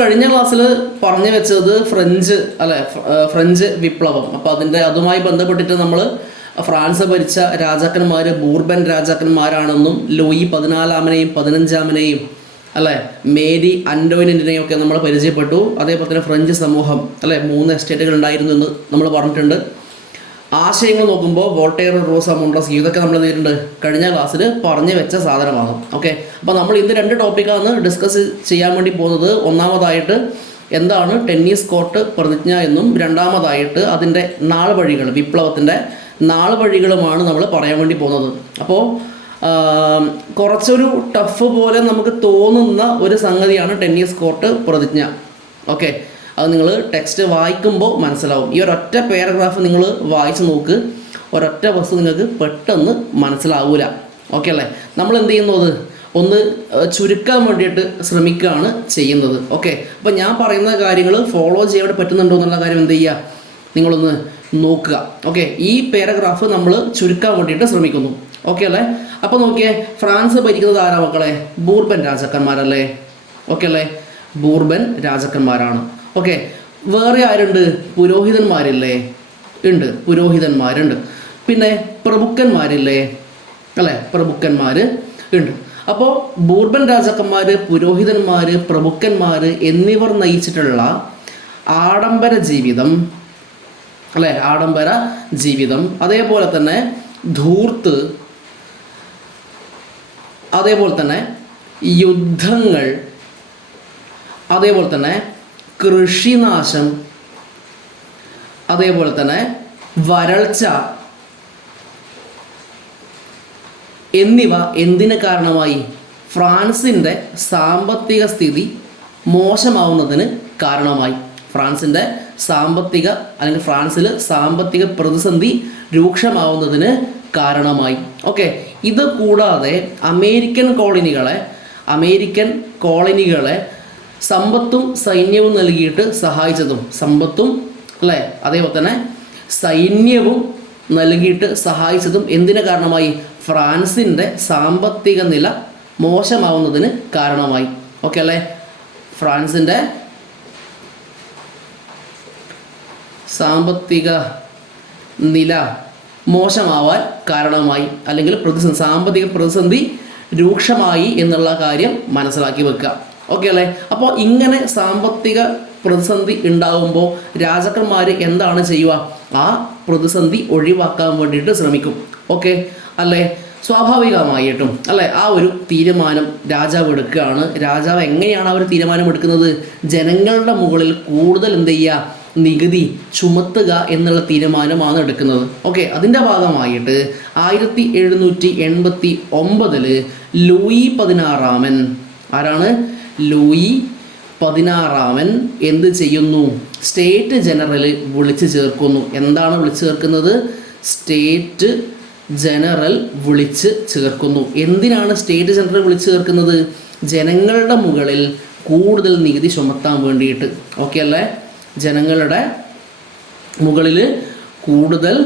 കഴിഞ്ഞ ക്ലാസ്സിൽ പറഞ്ഞു വെച്ചത് ഫ്രഞ്ച് വിപ്ലവം. അപ്പോൾ അതുമായി ബന്ധപ്പെട്ടിട്ട് നമ്മൾ ഫ്രാൻസ് ഭരിച്ച രാജാക്കന്മാർ ബൂർബൻ രാജാക്കന്മാരാണെന്നും ലൂയി 14-ാമനെയും 15-ാമനെയും മേരി അന്റോയിനെയും ഒക്കെ നമ്മൾ പരിചയപ്പെട്ടു. അതേപോലെ തന്നെ ഫ്രഞ്ച് സമൂഹം 3 എസ്റ്റേറ്റുകൾ ഉണ്ടായിരുന്നു എന്ന് നമ്മൾ പറഞ്ഞിട്ടുണ്ട്. ആശയങ്ങൾ നോക്കുമ്പോൾ വോൾട്ടയർ, റൂസ, മോണ്ടസ്ക്യൂ ഇതൊക്കെ നമ്മൾ നേരിട്ടുണ്ട് കഴിഞ്ഞ ക്ലാസ്സിൽ പറഞ്ഞു വെച്ച സാധനമാണ്. ഓക്കെ, അപ്പോൾ നമ്മൾ ഇന്ന് 2 ടോപ്പിക്കാണ് ഡിസ്കസ് ചെയ്യാൻ വേണ്ടി പോകുന്നത്. ഒന്നാമതായിട്ട് എന്താണ് ടെന്നീസ് കോർട്ട് പ്രതിജ്ഞ എന്നും രണ്ടാമതായിട്ട് അതിൻ്റെ നാൾവഴികൾ, വിപ്ലവത്തിൻ്റെ നാൾവഴികളുമാണ് നമ്മൾ പറയാൻ വേണ്ടി പോകുന്നത്. അപ്പോൾ കുറച്ചൊരു ടഫ് പോലെ നമുക്ക് തോന്നുന്ന ഒരു സംഗതിയാണ് ടെന്നീസ് കോർട്ട് പ്രതിജ്ഞ. ഓക്കെ, അത് നിങ്ങൾ ടെക്സ്റ്റ് വായിക്കുമ്പോൾ മനസ്സിലാവും. ഈ ഒരൊറ്റ പാരഗ്രാഫ് നിങ്ങൾ വായിച്ച് നോക്ക്, ഒരൊറ്റ വസ്തു നിങ്ങൾക്ക് പെട്ടെന്ന് മനസ്സിലാവൂല. ഓക്കെ അല്ലേ? നമ്മൾ എന്ത് ചെയ്യുന്നു, അത് ഒന്ന് ചുരുക്കാൻ വേണ്ടിയിട്ട് ശ്രമിക്കുകയാണ് ചെയ്യുന്നത്. ഓക്കെ, അപ്പോൾ ഞാൻ പറയുന്ന കാര്യങ്ങൾ ഫോളോ ചെയ്യാൻ പറ്റുന്നുണ്ടോ എന്നുള്ള കാര്യം എന്ത് ചെയ്യുക, നിങ്ങളൊന്ന് നോക്കുക. ഓക്കെ, ഈ പാരഗ്രാഫ് നമ്മൾ ചുരുക്കാൻ വേണ്ടിയിട്ട് ശ്രമിക്കുന്നു. ഓക്കെ അല്ലേ? അപ്പോൾ നോക്കിയേ, ഫ്രാൻസ് ഭരിക്കുന്നത് ആരാ മക്കളെ? ബൂർബൻ രാജാക്കന്മാരല്ലേ? ഓക്കെ അല്ലേ? ബൂർബൻ രാജാക്കന്മാരാണ്. ഓക്കെ, വേറെ ആരുണ്ട്? പുരോഹിതന്മാരില്ലേ? ഉണ്ട്, പുരോഹിതന്മാരുണ്ട്. പിന്നെ പ്രഭുക്കന്മാരില്ലേ? പ്രഭുക്കന്മാർ ഉണ്ട്. അപ്പോൾ ബൂർബൻ രാജാക്കന്മാർ, പുരോഹിതന്മാർ, പ്രഭുക്കന്മാർ എന്നിവർ നയിച്ചിട്ടുള്ള ആഡംബര ജീവിതം, ആഡംബര ജീവിതം, അതേപോലെ തന്നെ ധൂർത്ത്, അതേപോലെ തന്നെ യുദ്ധങ്ങൾ, അതേപോലെ തന്നെ കൃഷിനാശം, അതേപോലെ തന്നെ വരൾച്ച എന്നിവ എന്തിന് കാരണമായി? ഫ്രാൻസിൻ്റെ സാമ്പത്തിക സ്ഥിതി മോശമാവുന്നതിന് കാരണമായി. ഫ്രാൻസിൻ്റെ ഫ്രാൻസിൽ സാമ്പത്തിക പ്രതിസന്ധി രൂക്ഷമാവുന്നതിന് കാരണമായി. ഓക്കെ, ഇത് കൂടാതെ അമേരിക്കൻ കോളനികളെ സമ്പത്തും സൈന്യവും നൽകിയിട്ട് സഹായിച്ചതും, അതേപോലെ തന്നെ സൈന്യവും നൽകിയിട്ട് സഹായിച്ചതും എന്തിന് കാരണമായി? ഫ്രാൻസിൻ്റെ സാമ്പത്തിക നില മോശമാവുന്നതിന് കാരണമായി. ഓക്കെ അല്ലേ? ഫ്രാൻസിൻ്റെ സാമ്പത്തിക നില മോശമാവാൻ കാരണമായി, അല്ലെങ്കിൽ സാമ്പത്തിക പ്രതിസന്ധി രൂക്ഷമായി എന്നുള്ള കാര്യം മനസ്സിലാക്കി വെക്കുക. ഓക്കെ അല്ലേ? അപ്പോൾ ഇങ്ങനെ സാമ്പത്തിക പ്രതിസന്ധി ഉണ്ടാകുമ്പോൾ രാജാക്കന്മാർ എന്താണ് ചെയ്യുക? ആ പ്രതിസന്ധി ഒഴിവാക്കാൻ വേണ്ടിയിട്ട് ശ്രമിക്കും. ഓക്കെ അല്ലേ? സ്വാഭാവികമായിട്ടും ആ ഒരു തീരുമാനം രാജാവ് എടുക്കുകയാണ്. രാജാവ് എങ്ങനെയാണ് ആ ഒരു തീരുമാനം എടുക്കുന്നത്? ജനങ്ങളുടെ മുകളിൽ കൂടുതൽ എന്ത് ചെയ്യുക? നികുതി ചുമത്തുക എന്നുള്ള തീരുമാനമാണ് എടുക്കുന്നത്. ഓക്കെ, അതിൻ്റെ ഭാഗമായിട്ട് 1789 ലൂയി 16-ാമൻ, ആരാണ്? ലൂയി 16-ാമൻ എന്ത് ചെയ്യുന്നു? സ്റ്റേറ്റ് ജനറൽ വിളിച്ചു ചേർക്കുന്നു. എന്താണ് വിളിച്ചു ചേർക്കുന്നത്? സ്റ്റേറ്റ് ജനറൽ വിളിച്ച് ചേർക്കുന്നു. എന്തിനാണ് സ്റ്റേറ്റ് ജനറൽ വിളിച്ചു ചേർക്കുന്നത്? ജനങ്ങളുടെ മുകളിൽ കൂടുതൽ നികുതി ചുമത്താൻ വേണ്ടിയിട്ട്. ഓക്കെ അല്ലേ? ജനങ്ങളുടെ മുകളിൽ കൂടുതൽ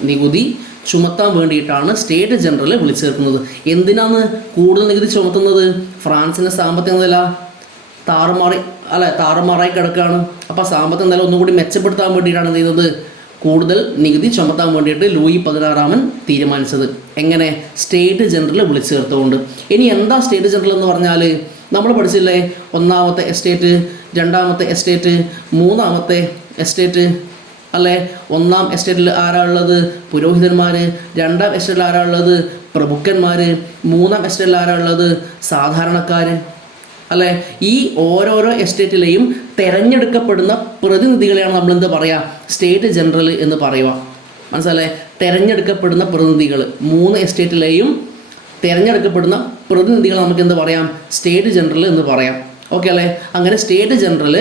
നികുതി ചുമത്താൻ വേണ്ടിയിട്ടാണ് സ്റ്റേറ്റ് ജനറൽ വിളിച്ചു ചേർക്കുന്നത്. എന്തിനാണ് കൂടുതൽ നികുതി ചുമത്തുന്നത്? ഫ്രാൻസിൻ്റെ സാമ്പത്തിക നില താറുമാറായി കിടക്കുകയാണ്. അപ്പോൾ സാമ്പത്തിക നില ഒന്നുകൂടി മെച്ചപ്പെടുത്താൻ വേണ്ടിയിട്ടാണ് എന്ത് ചെയ്യുന്നത്? കൂടുതൽ നികുതി ചുമത്താൻ വേണ്ടിയിട്ട് ലൂയി 16-ാമൻ തീരുമാനിച്ചത്. എങ്ങനെ? സ്റ്റേറ്റ് ജനറൽ വിളിച്ചു ചേർത്തുകൊണ്ട്. ഇനി എന്താ സ്റ്റേറ്റ് ജനറൽ എന്ന് പറഞ്ഞാൽ? നമ്മൾ പഠിച്ചില്ലേ, 1ാമത്തെ എസ്റ്റേറ്റ്, 2ാമത്തെ എസ്റ്റേറ്റ്, 3ാമത്തെ എസ്റ്റേറ്റ് അല്ലേ? 1ാം എസ്റ്റേറ്റിൽ ആരാ ഉള്ളത്? പുരോഹിതന്മാർ. 2ാം എസ്റ്റേറ്റിൽ ആരാ ഉള്ളത്? പ്രഭുക്കന്മാർ. 3ാം എസ്റ്റേറ്റിൽ ആരാ ഉള്ളത്? സാധാരണക്കാർ അല്ലേ? ഈ ഓരോരോ എസ്റ്റേറ്റിലെയും തിരഞ്ഞെടുക്കപ്പെടുന്ന പ്രതിനിധികളെയാണ് നമ്മൾ എന്ത് പറയുക? സ്റ്റേറ്റ് ജനറൽ എന്ന് പറയുക. മനസ്സിലല്ലേ? തിരഞ്ഞെടുക്കപ്പെടുന്ന പ്രതിനിധികൾ, 3 എസ്റ്റേറ്റിലെയും തിരഞ്ഞെടുക്കപ്പെടുന്ന പ്രതിനിധികൾ നമുക്ക് എന്ത് പറയാം? സ്റ്റേറ്റ് ജനറൽ എന്ന് പറയാം. ഓക്കെ അല്ലേ? അങ്ങനെ സ്റ്റേറ്റ് ജനറൽ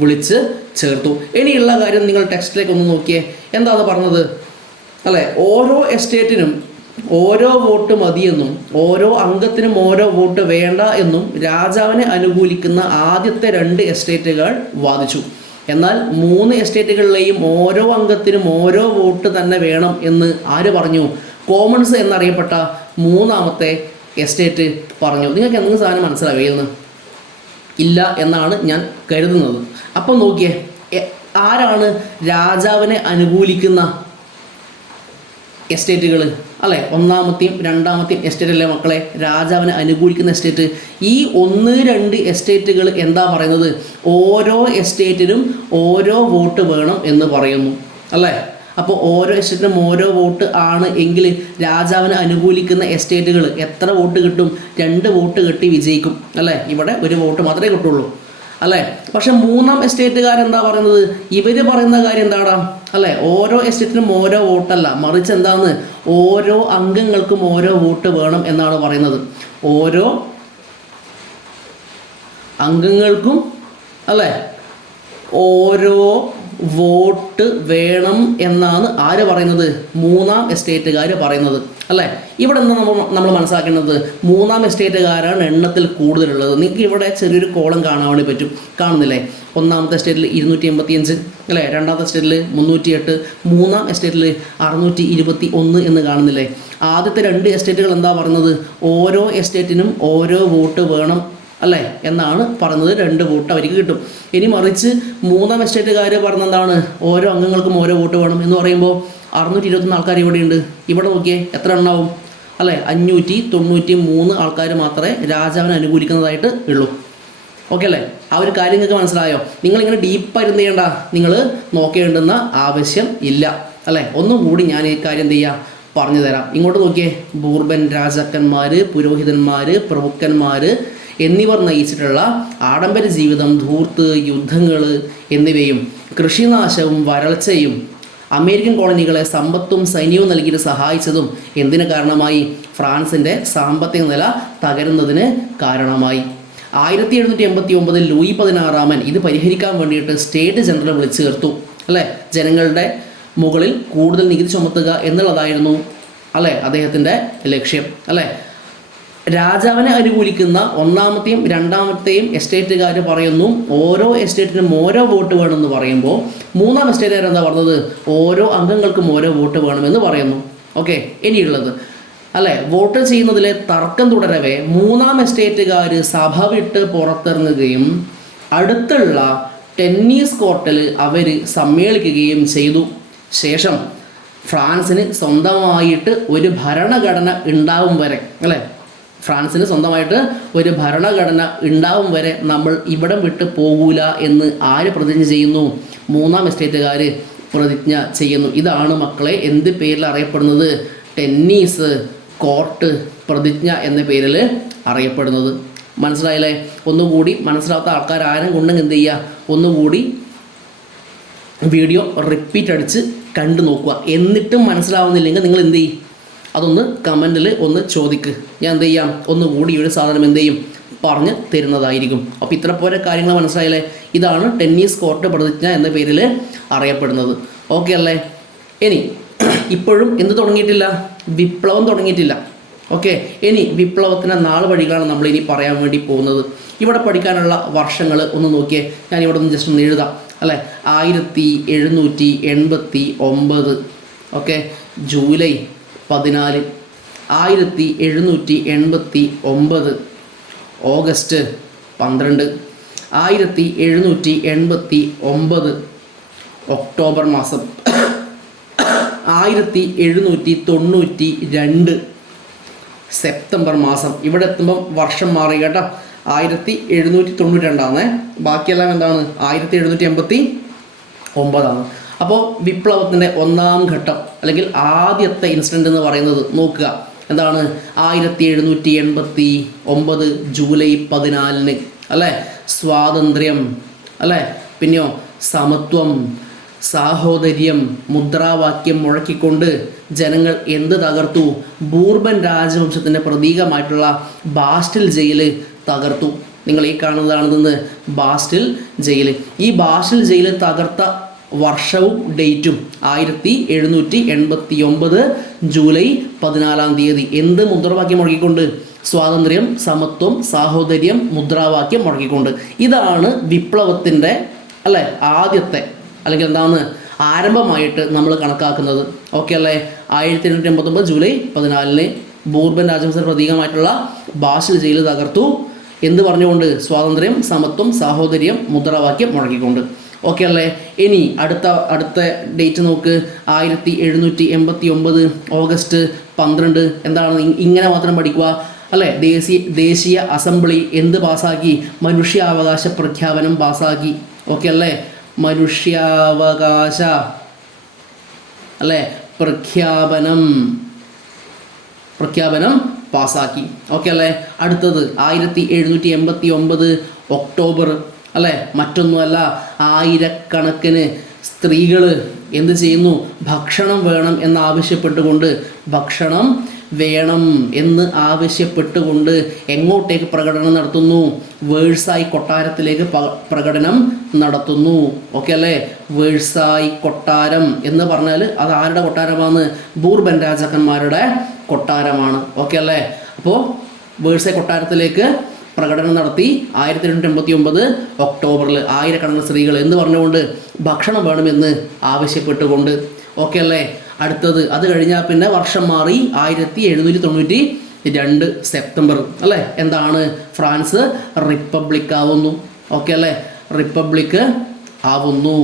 വിളിച്ച് ചേർത്തു. ഇനിയുള്ള കാര്യം നിങ്ങൾ ടെക്സ്റ്റിലേക്ക് ഒന്ന് നോക്കിയേ. എന്താണ് പറഞ്ഞത്? ഓരോ എസ്റ്റേറ്റിനും ഓരോ വോട്ട് മതിയെന്നും ഓരോ അംഗത്തിനും ഓരോ വോട്ട് വേണ്ട എന്നും രാജാവിനെ അനുകൂലിക്കുന്ന ആദ്യത്തെ 2 എസ്റ്റേറ്റുകൾ വാദിച്ചു. എന്നാൽ 3 എസ്റ്റേറ്റുകളിലെയും ഓരോ അംഗത്തിനും ഓരോ വോട്ട് തന്നെ വേണം എന്ന് ആര് പറഞ്ഞു? കോമൺസ് എന്നറിയപ്പെട്ട 3ാമത്തെ എസ്റ്റേറ്റ് പറഞ്ഞു? നിങ്ങൾക്ക് എന്തെങ്കിലും സാധനം മനസ്സിലാവുകയെന്ന് ഇല്ല എന്നാണ് ഞാൻ കരുതുന്നത്. അപ്പം നോക്കിയേ, ആരാണ് രാജാവിനെ അനുകൂലിക്കുന്ന എസ്റ്റേറ്റുകൾ? അല്ലേ, ഒന്നാമത്തെയും രണ്ടാമത്തെയും എസ്റ്റേറ്റ് അല്ലേ മക്കളെ രാജാവിനെ അനുകൂലിക്കുന്ന എസ്റ്റേറ്റ്? ഈ 1-2 എസ്റ്റേറ്റുകൾ എന്താ പറയുന്നത്? ഓരോ എസ്റ്റേറ്റിനും ഓരോ വോട്ട് വേണം എന്ന് പറയുന്നു അല്ലേ. അപ്പോൾ ഓരോ എസ്റ്റേറ്റിനും ഓരോ വോട്ട് ആണ് എങ്കിൽ രാജാവിനെ അനുകൂലിക്കുന്ന എസ്റ്റേറ്റുകൾ എത്ര വോട്ട് കിട്ടും? 2 വോട്ട് കിട്ടി വിജയിക്കും അല്ലേ. ഇവിടെ 1 വോട്ട് മാത്രമേ കിട്ടുള്ളൂ അല്ലേ. പക്ഷെ 3-ാം എസ്റ്റേറ്റുകാരെന്താ പറയുന്നത്? ഇവർ പറയുന്ന കാര്യം എന്താടാ അല്ലേ, ഓരോ എസ്റ്റേറ്റിനും ഓരോ വോട്ടല്ല, മറിച്ച് എന്താന്ന്, ഓരോ അംഗങ്ങൾക്കും ഓരോ വോട്ട് വേണം എന്നാണ് പറയുന്നത്. ഓരോ അംഗങ്ങൾക്കും അല്ലേ ഓരോ വോട്ട് വേണം എന്നാണ് ആര് പറയുന്നത്? 3-ാം എസ്റ്റേറ്റുകാർ പറയുന്നത് അല്ലേ. ഇവിടെ എന്താ നമ്മൾ മനസ്സിലാക്കേണ്ടത്? 3-ാം എസ്റ്റേറ്റുകാരാണ് എണ്ണത്തിൽ കൂടുതലുള്ളത്. നിങ്ങൾക്ക് ഇവിടെ ചെറിയൊരു കോളം കാണാൻ വേണ്ടി പറ്റും, കാണുന്നില്ലേ? 1-ാമത്തെ എസ്റ്റേറ്റിൽ 285 അല്ലേ, 2-ാമത്തെ എസ്റ്റേറ്റിൽ 308, 3-ാം എസ്റ്റേറ്റിൽ 621 എന്ന് കാണുന്നില്ലേ? ആദ്യത്തെ 2 എസ്റ്റേറ്റുകൾ എന്താ പറയുന്നത്? ഓരോ എസ്റ്റേറ്റിനും ഓരോ വോട്ട് വേണം അല്ലേ എന്നാണ് പറയുന്നത്. 2 വോട്ട് അവർക്ക് കിട്ടും. ഇനി മറിച്ച് 3-ാം എസ്റ്റേറ്റുകാർ പറഞ്ഞ എന്താണ്? ഓരോ അംഗങ്ങൾക്കും ഓരോ വോട്ട് വേണം എന്ന് പറയുമ്പോൾ 621 ആൾക്കാർ ഇവിടെയുണ്ട്. ഇവിടെ നോക്കിയേ എത്ര എണ്ണാവും അല്ലേ? 593 ആൾക്കാർ മാത്രമേ രാജാവിനെ അനുകൂലിക്കുന്നതായിട്ട് ഉള്ളൂ. ഓക്കെ അല്ലേ? ആ ഒരു കാര്യം നിങ്ങൾക്ക് മനസ്സിലായോ? നിങ്ങളിങ്ങനെ ഡീപ്പായി എന്ത് ചെയ്യേണ്ട, നിങ്ങൾ നോക്കേണ്ടുന്ന ആവശ്യം ഇല്ല അല്ലേ. ഒന്നും കൂടി ഞാൻ ഈ കാര്യം എന്ത് ചെയ്യാം, പറഞ്ഞു തരാം. ഇങ്ങോട്ട് നോക്കിയേ, ബൂർബൻ രാജാക്കന്മാർ, പുരോഹിതന്മാർ, പ്രഭുക്കന്മാർ എന്നിവർ നയിച്ചിട്ടുള്ള ആഡംബര ജീവിതം, ധൂർത്ത്, യുദ്ധങ്ങൾ എന്നിവയും കൃഷിനാശവും വരൾച്ചയും അമേരിക്കൻ കോളനികളെ സമ്പത്തും സൈന്യവും നൽകിയിട്ട് സഹായിച്ചതും എന്തിന് കാരണമായി? ഫ്രാൻസിൻ്റെ സാമ്പത്തിക നില തകരുന്നതിന് കാരണമായി. 1789 ലൂയി 16 ഇത് പരിഹരിക്കാൻ വേണ്ടിയിട്ട് സ്റ്റേറ്റ് ജനറൽ വിളിച്ചു ചേർത്തു അല്ലേ. ജനങ്ങളുടെ മുകളിൽ കൂടുതൽ നികുതി ചുമത്തുക എന്നുള്ളതായിരുന്നു അല്ലേ അദ്ദേഹത്തിൻ്റെ ലക്ഷ്യം അല്ലേ. രാജാവിനെ അനുകൂലിക്കുന്ന 1-ാമത്തെയും 2-ാമത്തെയും എസ്റ്റേറ്റുകാർ പറയുന്നു ഓരോ എസ്റ്റേറ്റിനും ഓരോ വോട്ട് വേണമെന്ന് പറയുമ്പോൾ 3-ാം എസ്റ്റേറ്റുകാർ എന്താ പറഞ്ഞത്? ഓരോ അംഗങ്ങൾക്കും ഓരോ വോട്ട് വേണമെന്ന് പറയുന്നു. ഓക്കെ, ഇനിയുള്ളത് അല്ലേ, വോട്ട് ചെയ്യുന്നതിലെ തർക്കം തുടരവേ 3-ാം എസ്റ്റേറ്റുകാർ സഭ വിട്ട് പുറത്തിറങ്ങുകയും അടുത്തുള്ള ടെന്നീസ് കോർട്ടിൽ അവർ സമ്മേളിക്കുകയും ചെയ്തു. ശേഷം ഫ്രാൻസിന് സ്വന്തമായിട്ട് ഒരു ഭരണഘടന ഉണ്ടാവും വരെ അല്ലേ, ഫ്രാൻസിന് സ്വന്തമായിട്ട് ഒരു ഭരണഘടന ഉണ്ടാവും വരെ നമ്മൾ ഇവിടം വിട്ട് പോകൂല എന്ന് ആര് പ്രതിജ്ഞ ചെയ്യുന്നു? 3-ാം എസ്റ്റേറ്റുകാർ പ്രതിജ്ഞ ചെയ്യുന്നു. ഇതാണ് മക്കളെ എന്ത് പേരിൽ അറിയപ്പെടുന്നത്? ടെന്നീസ് കോർട്ട് പ്രതിജ്ഞ എന്ന പേരിൽ അറിയപ്പെടുന്നത്. മനസ്സിലായില്ലേ? ഒന്നുകൂടി മനസ്സിലാവാത്ത ആൾക്കാർ ആരും കൊണ്ടെങ്കിൽ എന്ത് ചെയ്യുക, ഒന്നുകൂടി വീഡിയോ റിപ്പീറ്റ് അടിച്ച് കണ്ടു നോക്കുക. എന്നിട്ടും മനസ്സിലാവുന്നില്ലെങ്കിൽ നിങ്ങൾ എന്ത് ചെയ്യും, അതൊന്ന് കമൻറ്റിൽ ഒന്ന് ചോദിക്ക്. ഞാൻ എന്ത് ചെയ്യാം, ഒന്നുകൂടി ഈ ഒരു സാധനം എന്ത് ചെയ്യും, പറഞ്ഞ് തരുന്നതായിരിക്കും. അപ്പോൾ ഇത്ര പോലെ കാര്യങ്ങൾ മനസ്സിലായില്ലേ? ഇതാണ് ടെന്നീസ് കോർട്ട് പ്രതിജ്ഞ എന്ന പേരിൽ അറിയപ്പെടുന്നത്. ഓക്കെ അല്ലേ? ഇനി ഇപ്പോഴും എന്ത് തുടങ്ങിയിട്ടില്ല? വിപ്ലവം തുടങ്ങിയിട്ടില്ല. ഓക്കെ, ഇനി വിപ്ലവത്തിൻ്റെ നാൾ വഴികളാണ് നമ്മൾ ഇനി പറയാൻ വേണ്ടി പോകുന്നത്. ഇവിടെ പഠിക്കാനുള്ള വർഷങ്ങൾ ഒന്ന് നോക്കിയേ. ഞാൻ ഇവിടെ ഒന്ന് ജസ്റ്റ് ഒന്ന് എഴുതാം അല്ലേ. 1789 ഓക്കെ, ജൂലൈ 14. 1789 ഓഗസ്റ്റ് 12. 1789 ഒക്ടോബർ മാസം. 1792 സെപ്റ്റംബർ മാസം. ഇവിടെ എത്തുമ്പം വർഷം മാറി കേട്ടോ. 1792 ബാക്കിയെല്ലാം എന്താണ് 1789. അപ്പോൾ വിപ്ലവത്തിൻ്റെ 1-ാം ഘട്ടം അല്ലെങ്കിൽ ആദ്യത്തെ ഇൻസിഡൻ്റ് എന്ന് പറയുന്നത് നോക്കുക എന്താണ്? 1789 ജൂലൈ 14 അല്ലേ, സ്വാതന്ത്ര്യം അല്ലേ, പിന്നെയോ സമത്വം, സാഹോദര്യം മുദ്രാവാക്യം മുഴക്കിക്കൊണ്ട് ജനങ്ങൾ എന്ത് തകർത്തു? ബൂർബൻ രാജവംശത്തിൻ്റെ പ്രതീകമായിട്ടുള്ള ബാസ്റ്റിൽ ജയിൽ തകർത്തു. നിങ്ങൾ ഈ കാണുന്നതാണെന്ന് ബാസ്റ്റിൽ ജയിൽ. ഈ ബാസ്റ്റിൽ ജയിൽ തകർത്ത വർഷവും ഡേറ്റും 1789 ജൂലൈ 14 എന്ത് മുദ്രാവാക്യം മുഴക്കിക്കൊണ്ട്? സ്വാതന്ത്ര്യം, സമത്വം, സാഹോദര്യം മുദ്രാവാക്യം മുഴക്കിക്കൊണ്ട്. ഇതാണ് വിപ്ലവത്തിൻ്റെ അല്ലേ ആദ്യത്തെ അല്ലെങ്കിൽ എന്താണ് ആരംഭമായിട്ട് നമ്മൾ കണക്കാക്കുന്നത്. ഓക്കെ അല്ലേ? 1789 ജൂലൈ 14 ബൂർബൻ രാജവംശത്തിന്റെ പ്രതീകമായിട്ടുള്ള ബാസിൽ ജയിൽ തകർത്തു. എന്ത് പറഞ്ഞുകൊണ്ട്? സ്വാതന്ത്ര്യം, സമത്വം, സാഹോദര്യം മുദ്രാവാക്യം മുഴക്കിക്കൊണ്ട്. ഓക്കെ അല്ലേ? ഇനി അടുത്ത ഡേറ്റ് നോക്ക്. 1789 ഓഗസ്റ്റ് 12. എന്താണ്? ഇങ്ങനെ മാത്രം പഠിക്കുക അല്ലേ? ദേശീയ അസംബ്ലി എന്ത് പാസ്സാക്കി? മനുഷ്യാവകാശ പ്രഖ്യാപനം പാസ്സാക്കി. ഓക്കെ അല്ലേ? മനുഷ്യാവകാശ അല്ലേ പ്രഖ്യാപനം പാസ്സാക്കി. ഓക്കെ അല്ലേ? അടുത്തത് 1789 ഒക്ടോബർ അല്ലേ? മറ്റൊന്നുമല്ല, ആയിരക്കണക്കിന് സ്ത്രീകൾ എന്ത് ചെയ്യുന്നു? ഭക്ഷണം വേണം എന്ന് ആവശ്യപ്പെട്ടുകൊണ്ട് എങ്ങോട്ടേക്ക് പ്രകടനം നടത്തുന്നു? വേഴ്സായി കൊട്ടാരത്തിലേക്ക് പ്രകടനം നടത്തുന്നു. ഓക്കെ അല്ലേ? വേഴ്സായി കൊട്ടാരം എന്ന് പറഞ്ഞാൽ അത് ആരുടെ കൊട്ടാരമാണ്? ബൂർബൻ രാജാക്കന്മാരുടെ കൊട്ടാരമാണ്. ഓക്കെ അല്ലേ? അപ്പോൾ വേഴ്സായി കൊട്ടാരത്തിലേക്ക് പ്രകടനം നടത്തി 1889 ഒക്ടോബറിൽ ആയിരക്കണക്കിന് സ്ത്രീകൾ എന്ന് പറഞ്ഞുകൊണ്ട് ഭക്ഷണം വേണമെന്ന് ആവശ്യപ്പെട്ടുകൊണ്ട്. ഓക്കെ അല്ലേ? അടുത്തത് അത് കഴിഞ്ഞാൽ പിന്നെ വർഷം മാറി 1792 സെപ്റ്റംബർ അല്ലേ? എന്താണ്? ഫ്രാൻസ് റിപ്പബ്ലിക് ആവുന്നു. ഓക്കെ അല്ലേ? റിപ്പബ്ലിക് ആവുന്നു.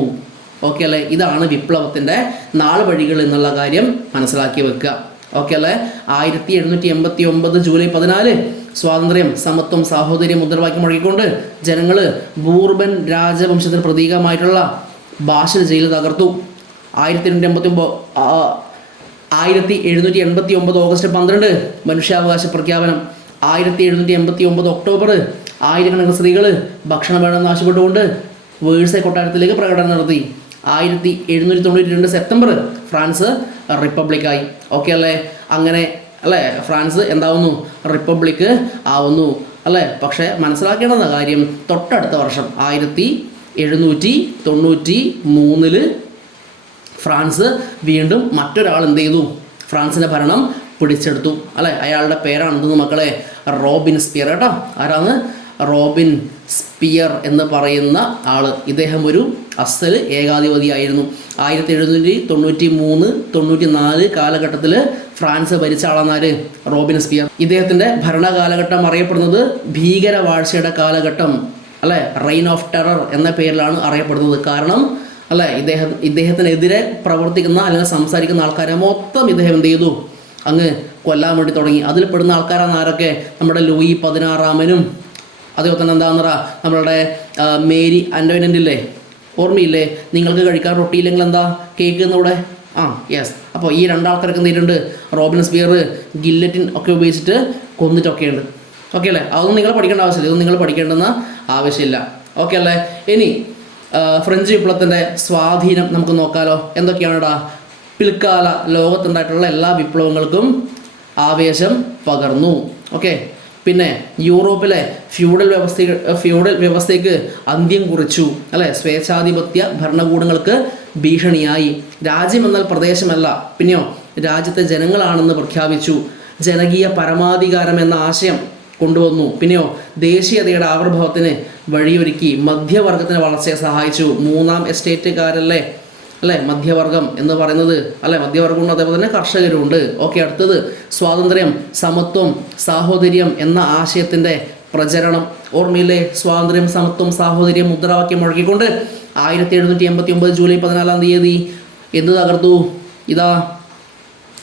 ഓക്കെ അല്ലേ? ഇതാണ് വിപ്ലവത്തിൻ്റെ നാളുവഴികൾ എന്നുള്ള കാര്യം മനസ്സിലാക്കി വെക്കുക. ഓക്കെ അല്ലേ? 1789 ജൂലൈ 14 സ്വാതന്ത്ര്യം, സമത്വം, സാഹോദര്യം മുദ്രാവാക്യം മുഴക്കിക്കൊണ്ട് ജനങ്ങൾ ബൂർബൻ രാജവംശത്തിന് പ്രതീകമായിട്ടുള്ള ബാസിൽ ജയിൽ തകർത്തു. 1789 ഓഗസ്റ്റ് 12 മനുഷ്യാവകാശ പ്രഖ്യാപനം. 1789 ഒക്ടോബർ ആയിരക്കണക്കിന് സ്ത്രീകൾ ഭക്ഷണം വേണമെന്ന് ആവശ്യപ്പെട്ടുകൊണ്ട് വേഴ്സായി കൊട്ടാരത്തിലേക്ക് പ്രകടനം നടത്തി. 1792 സെപ്റ്റംബർ ഫ്രാൻസ് റിപ്പബ്ലിക്കായി. ഓക്കെ അല്ലേ? അങ്ങനെ അല്ലേ? ഫ്രാൻസ് എന്താവുന്നു? റിപ്പബ്ലിക് ആവുന്നു അല്ലേ? പക്ഷേ മനസ്സിലാക്കേണ്ട കാര്യം, തൊട്ടടുത്ത വർഷം 1793 ഫ്രാൻസ് വീണ്ടും മറ്റൊരാൾ എന്ത് ചെയ്തു? ഫ്രാൻസിൻ്റെ ഭരണം പിടിച്ചെടുത്തു അല്ലേ? അയാളുടെ പേരാണ് എന്തെന്ന് മക്കളെ? Robin Spear. കേട്ടോ, ആരാണ്? റോബിൻ സ്പിയർ എന്ന് പറയുന്ന ആള്. ഇദ്ദേഹം ഒരു അസൽ ഏകാധിപതിയായിരുന്നു. 1793-94 കാലഘട്ടത്തിൽ ഫ്രാൻസ് ഭരിച്ച ആളെന്നാല് റോബിൻ സ്പിയർ. ഇദ്ദേഹത്തിൻ്റെ ഭരണകാലഘട്ടം അറിയപ്പെടുന്നത് ഭീകരവാഴ്ചയുടെ കാലഘട്ടം അല്ലേ? റെയിൻ ഓഫ് ടെറർ എന്ന പേരിലാണ് അറിയപ്പെടുന്നത്. കാരണം അല്ലേ, ഇദ്ദേഹത്തിനെതിരെ പ്രവർത്തിക്കുന്ന അല്ലെങ്കിൽ സംസാരിക്കുന്ന ആൾക്കാരെ മൊത്തം ഇദ്ദേഹം എന്ത് ചെയ്തു? അങ്ങ് കൊല്ലാൻ വേണ്ടി തുടങ്ങി. അതിൽ പെടുന്ന ആൾക്കാരാണ് ആരൊക്കെ? നമ്മുടെ ലൂയി 16 അതേപോലെ തന്നെ എന്താണെന്ന് പറയുക, നമ്മളുടെ മേരി ആൻ്റോയിനൻ്റില്ലേ, ഓർമ്മയില്ലേ? നിങ്ങൾക്ക് കഴിക്കാൻ റൊട്ടിയില്ലെങ്കിൽ എന്താ കേക്ക് എന്നൂടെ? യെസ്. അപ്പോൾ ഈ രണ്ടാൾക്കാരൊക്കെ എന്തിട്ടുണ്ട്? റോബിൻ സ്പിയർ ഗില്ലറ്റിൻ ഒക്കെ ഉപയോഗിച്ചിട്ട് കൊന്നിട്ടൊക്കെയുണ്ട്. ഓക്കെ അല്ലേ? അതൊന്നും നിങ്ങൾ പഠിക്കേണ്ട ആവശ്യമില്ല. ഇതൊന്നും നിങ്ങൾ പഠിക്കേണ്ടെന്ന ആവശ്യമില്ല. ഓക്കെ അല്ലേ? ഇനി ഫ്രഞ്ച് വിപ്ലവത്തിൻ്റെ സ്വാധീനം നമുക്ക് നോക്കാലോ. എന്തൊക്കെയാണെടാ? പിൽക്കാല ലോകത്തുണ്ടായിട്ടുള്ള എല്ലാ വിപ്ലവങ്ങൾക്കും ആവേശം പകർന്നു. ഓക്കെ. പിന്നെ യൂറോപ്പിലെ ഫ്യൂഡൽ വ്യവസ്ഥയ്ക്ക് അന്ത്യം കുറിച്ചു അല്ലേ? സ്വേച്ഛാധിപത്യ ഭരണകൂടങ്ങൾക്ക് ഭീഷണിയായി. രാജ്യം എന്നാൽ പ്രദേശമല്ല, പിന്നെയോ രാജ്യത്തെ ജനങ്ങളാണെന്ന് പ്രഖ്യാപിച്ചു. ജനകീയ പരമാധികാരം എന്ന ആശയം കൊണ്ടുവന്നു. പിന്നെയോ ദേശീയതയുടെ ആവിർഭാവത്തിന് വഴിയൊരുക്കി. മധ്യവർഗത്തിന് വളർച്ചയെ സഹായിച്ചു. മൂന്നാം എസ്റ്റേറ്റുകാരല്ലേ അല്ലേ മധ്യവർഗം എന്ന് പറയുന്നത് അല്ലേ? മധ്യവർഗമുണ്ട്, അതേപോലെ തന്നെ കർഷകരുണ്ട്. ഓക്കെ. അടുത്തത് സ്വാതന്ത്ര്യം, സമത്വം, സാഹോദര്യം എന്ന ആശയത്തിൻ്റെ പ്രചരണം. ഓർമ്മയില്ലേ? സ്വാതന്ത്ര്യം, സമത്വം, സാഹോദര്യം മുദ്രാവാക്യം മുഴക്കിക്കൊണ്ട് 1789 ജൂലൈ 14 എന്ത് തകർത്തു? ഇതാ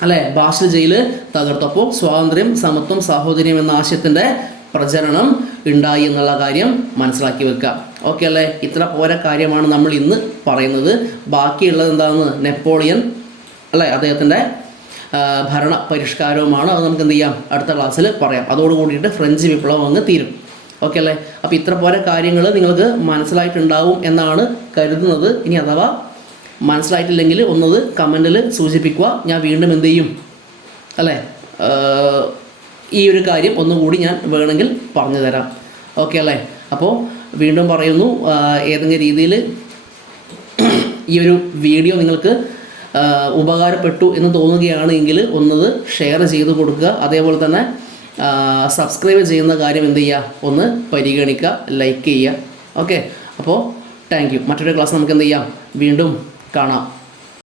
അല്ലേ, ബാസിൽ ജയിൽ തകർത്തു. അപ്പോൾ സ്വാതന്ത്ര്യം, സമത്വം, സാഹോദര്യം എന്ന ആശയത്തിൻ്റെ പ്രചരണം ഉണ്ടായി എന്നുള്ള കാര്യം മനസ്സിലാക്കി വെക്കുക. ഓക്കെ അല്ലേ? ഇത്ര പോര കാര്യമാണ് നമ്മൾ ഇന്ന് പറയുന്നത്. ബാക്കിയുള്ളത് എന്താണെന്ന് നെപ്പോളിയൻ അല്ലേ, അദ്ദേഹത്തിൻ്റെ ഭരണ പരിഷ്കാരവുമാണ്. അത് നമുക്ക് എന്ത് ചെയ്യാം? അടുത്ത ക്ലാസ്സിൽ പറയാം. അതോടുകൂടിയിട്ട് ഫ്രഞ്ച് വിപ്ലവം അങ്ങ് തീരും. ഓക്കെ അല്ലേ? അപ്പോൾ ഇത്ര പോര കാര്യങ്ങൾ നിങ്ങൾക്ക് മനസ്സിലായിട്ടുണ്ടാവും എന്നാണ് കരുതുന്നത്. ഇനി അഥവാ മനസ്സിലായിട്ടില്ലെങ്കിൽ ഒന്നത് കമൻറ്റിൽ സൂചിപ്പിക്കുക. ഞാൻ വീണ്ടും എന്ത് ചെയ്യും അല്ലേ, ഈ ഒരു കാര്യം ഒന്നുകൂടി ഞാൻ വേണമെങ്കിൽ പറഞ്ഞു തരാം. ഓക്കെ അല്ലേ? അപ്പോൾ വീണ്ടും പറയുന്നു, ഏതെങ്കിലും രീതിയിൽ ഈ ഒരു വീഡിയോ നിങ്ങൾക്ക് ഉപകാരപ്പെട്ടു എന്ന് തോന്നുകയാണെങ്കിൽ ഒന്നത് ഷെയർ ചെയ്ത് കൊടുക്കുക. അതേപോലെ തന്നെ സബ്സ്ക്രൈബ് ചെയ്യുന്ന കാര്യം എന്ത് ചെയ്യുക? ഒന്ന് പരിഗണിക്കുക, ലൈക്ക് ചെയ്യുക. ഓക്കെ. അപ്പോൾ താങ്ക് യു. മറ്റൊരു ക്ലാസ് നമുക്ക് എന്ത് ചെയ്യാം? വീണ്ടും കാണാം.